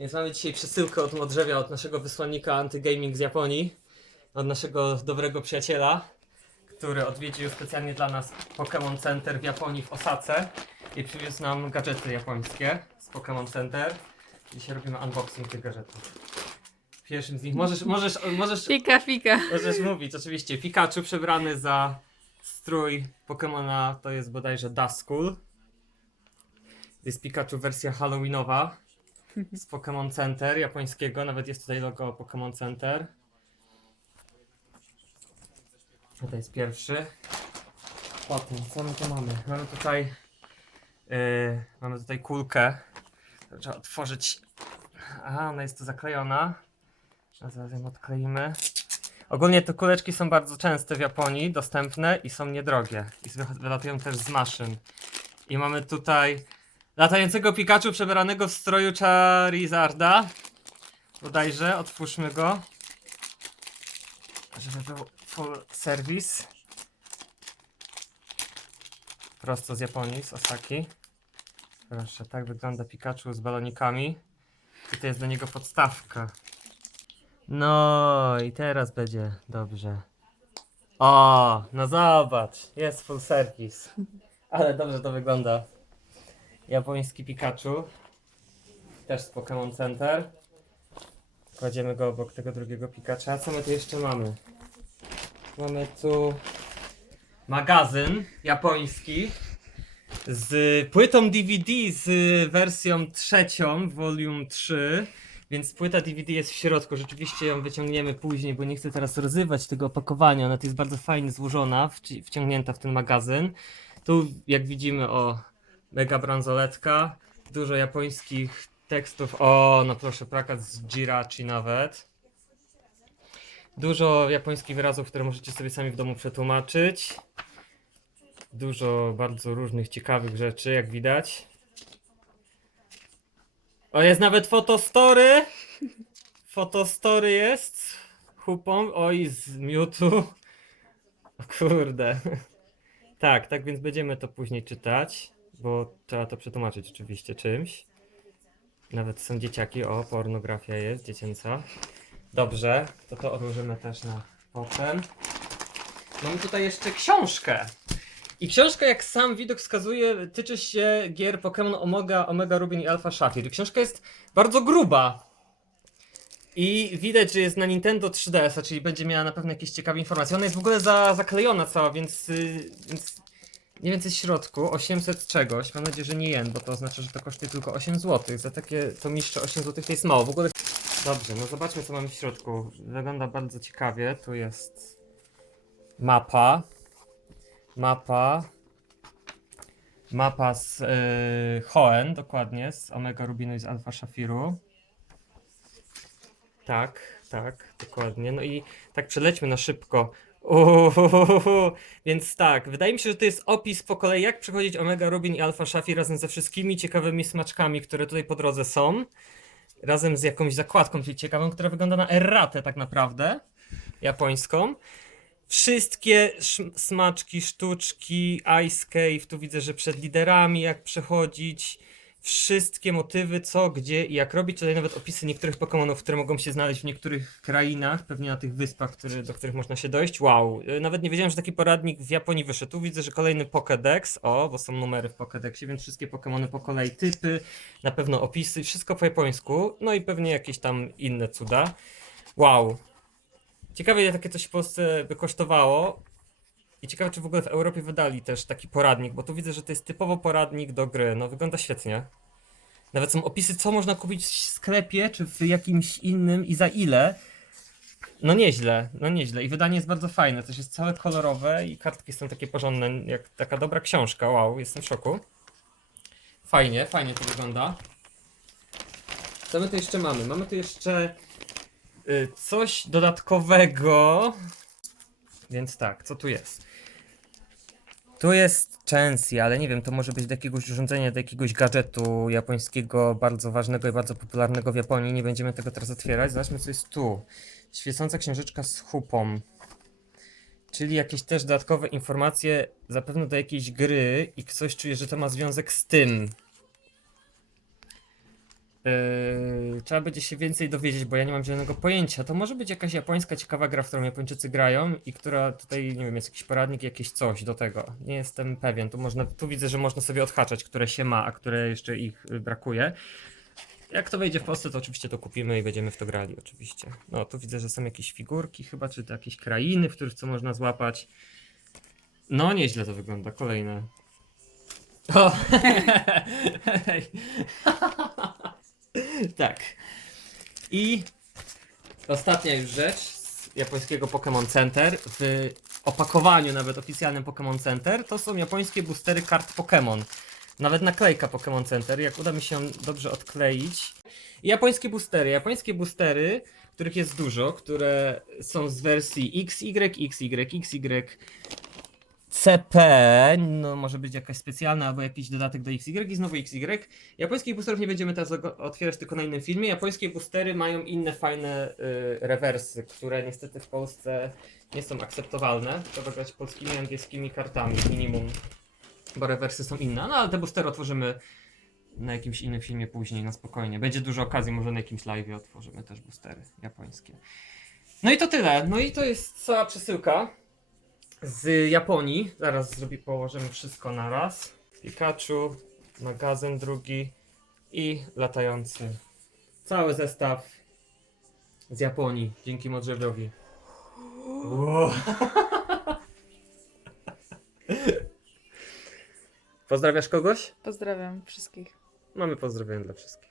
Więc mamy dzisiaj przesyłkę od Modrzewia, od naszego wysłannika Antygaming z Japonii, od naszego dobrego przyjaciela, który odwiedził specjalnie dla nas Pokémon Center w Japonii w Osace i przywiózł nam gadżety japońskie z Pokémon Center. Dzisiaj robimy unboxing tych gadżetów. Pierwszym z nich możesz, możesz, możesz, Fika, fika. możesz mówić, oczywiście. Pikachu przebrany za strój Pokemona to jest bodajże Duskull. Jest Pikachu wersja Halloweenowa z Pokémon Center japońskiego, nawet jest tutaj logo Pokémon Center. To jest pierwszy. Potem, co my tu mamy? Mamy tutaj yy, mamy tutaj kulkę. Trzeba otworzyć. Aha, ona jest tu zaklejona. Zaraz ją odkleimy. Ogólnie te kuleczki są bardzo częste w Japonii, dostępne i są niedrogie. I wy- wylatują też z maszyn. I mamy tutaj latającego Pikachu przebranego w stroju Charizarda. Bodajże, otwórzmy go. Żeby był full service. Prosto z Japonii, z Osaki. Proszę, tak wygląda Pikachu z balonikami. I to jest do niego podstawka. No i teraz będzie dobrze. O, no zobacz, jest full service. Ale dobrze to wygląda. Japoński Pikachu. Też z Pokémon Center. Kładziemy go obok tego drugiego Pikacha. Co my tu jeszcze mamy? Mamy tu magazyn japoński z płytą DVD z wersją trzecią, volume 3. Więc płyta DVD jest w środku. Rzeczywiście ją wyciągniemy później, bo nie chcę teraz rozrywać tego opakowania. Ona jest bardzo fajnie złożona, wci- wciągnięta w ten magazyn. Tu, jak widzimy, o mega bransoletka, dużo japońskich tekstów. O, no proszę, plakat z Jirachi nawet. Dużo japońskich wyrazów, które możecie sobie sami w domu przetłumaczyć. Dużo bardzo różnych ciekawych rzeczy, jak widać. O, jest nawet fotostory. Fotostory jest. Hupą. Oj, z Mewtwo. O kurde. Tak, tak więc będziemy to później czytać, bo trzeba to przetłumaczyć oczywiście czymś. Nawet są dzieciaki. O, pornografia jest dziecięca. Dobrze, to to odłożymy też na potem. Mamy tutaj jeszcze książkę. I książka, jak sam widok wskazuje, tyczy się gier Pokémon Omega, Omega Rubin i Alpha Sapphire. Książka jest bardzo gruba. I widać, że jest na Nintendo 3DS, czyli będzie miała na pewno jakieś ciekawe informacje. Ona jest w ogóle za, zaklejona cała, więc, yy, więc co jest w środku. 800 czegoś. Mam nadzieję, że nie jen, bo to oznacza, że to kosztuje tylko 8 zł. Za takie to mistrze 8 zł to jest mało. W ogóle. Dobrze, no zobaczmy co mamy w środku. Wygląda bardzo ciekawie. Tu jest mapa. Mapa. Mapa z yy, Hoenn, dokładnie, z Omega Rubinu i z Alpha Szafiru. Tak, tak, dokładnie. No i tak przelećmy na szybko. Uhuhuhu. Więc tak, wydaje mi się, że to jest opis po kolei, jak przechodzić Omega Rubin i Alpha Shafir razem ze wszystkimi ciekawymi smaczkami, które tutaj po drodze są. Razem z jakąś zakładką ciekawą, która wygląda na erratę tak naprawdę, japońską. Wszystkie sz- smaczki, sztuczki, Ice Cave, tu widzę, że przed liderami jak przechodzić, wszystkie motywy, co, gdzie i jak robić. Tutaj nawet opisy niektórych Pokémonów, które mogą się znaleźć w niektórych krainach, pewnie na tych wyspach, do których można się dojść. Wow, y, nawet nie wiedziałem, że taki poradnik w Japonii wyszedł. Tu widzę, że kolejny Pokédex, o, bo są numery w Pokédexie, więc wszystkie Pokémony po kolei, typy, na pewno opisy, wszystko po japońsku, no i pewnie jakieś tam inne cuda. Wow. Ciekawe, ile takie coś w Polsce by kosztowało. I ciekawe, czy w ogóle w Europie wydali też taki poradnik, bo tu widzę, że to jest typowo poradnik do gry. No, wygląda świetnie. Nawet są opisy, co można kupić w sklepie, czy w jakimś innym i za ile. No nieźle, no nieźle. I wydanie jest bardzo fajne, też jest całe kolorowe i kartki są takie porządne, jak taka dobra książka. Wow, jestem w szoku. Fajnie, fajnie to wygląda. Co my tu jeszcze mamy? Mamy tu jeszcze y, coś dodatkowego. Więc tak, co tu jest? Tu jest Chansey, ale nie wiem, to może być do jakiegoś urządzenia, do jakiegoś gadżetu japońskiego, bardzo ważnego i bardzo popularnego w Japonii. Nie będziemy tego teraz otwierać. Zobaczmy, co jest tu. Świecąca księżyczka z chupą. Czyli jakieś też dodatkowe informacje, zapewne do jakiejś gry i coś czuję, że to ma związek z tym. Yy, trzeba będzie się więcej dowiedzieć, bo ja nie mam zielonego pojęcia. To może być jakaś japońska ciekawa gra, w którą Japończycy grają i która tutaj, nie wiem, jest jakiś poradnik, jakieś coś do tego. Nie jestem pewien. Tu, można, tu widzę, że można sobie odhaczać, które się ma, a które jeszcze ich y, brakuje. Jak to wejdzie w Polsce, to oczywiście to kupimy i będziemy w to grali, oczywiście. No, tu widzę, że są jakieś figurki chyba, czy to jakieś krainy, w których co można złapać. No, nieźle to wygląda. Kolejne. O! tak. I ostatnia już rzecz z japońskiego Pokémon Center. W opakowaniu nawet oficjalnym Pokémon Center to są japońskie boostery kart Pokémon. Nawet naklejka Pokémon Center, jak uda mi się dobrze odkleić. I japońskie boostery. Japońskie boostery, których jest dużo, które są z wersji XY, XY, XY, CP, no może być jakaś specjalna albo jakiś dodatek do XY i znowu XY. Japońskich boosterów nie będziemy teraz otwierać tylko na innym filmie. Japońskie boostery mają inne fajne y, rewersy, które niestety w Polsce nie są akceptowalne. Trzeba grać polskimi angielskimi kartami minimum, bo rewersy są inne. No ale te boostery otworzymy na jakimś innym filmie później, na spokojnie. Będzie dużo okazji, może na jakimś live otworzymy też boostery japońskie. No i to tyle. No i to jest cała przesyłka z Japonii. Zaraz zrobi, położymy wszystko na raz. Pikachu, magazyn drugi i latający. Cały zestaw z Japonii, dzięki Modrzewiowi. Wow. Pozdrawiasz kogoś? Pozdrawiam wszystkich. Mamy pozdrowienia dla wszystkich.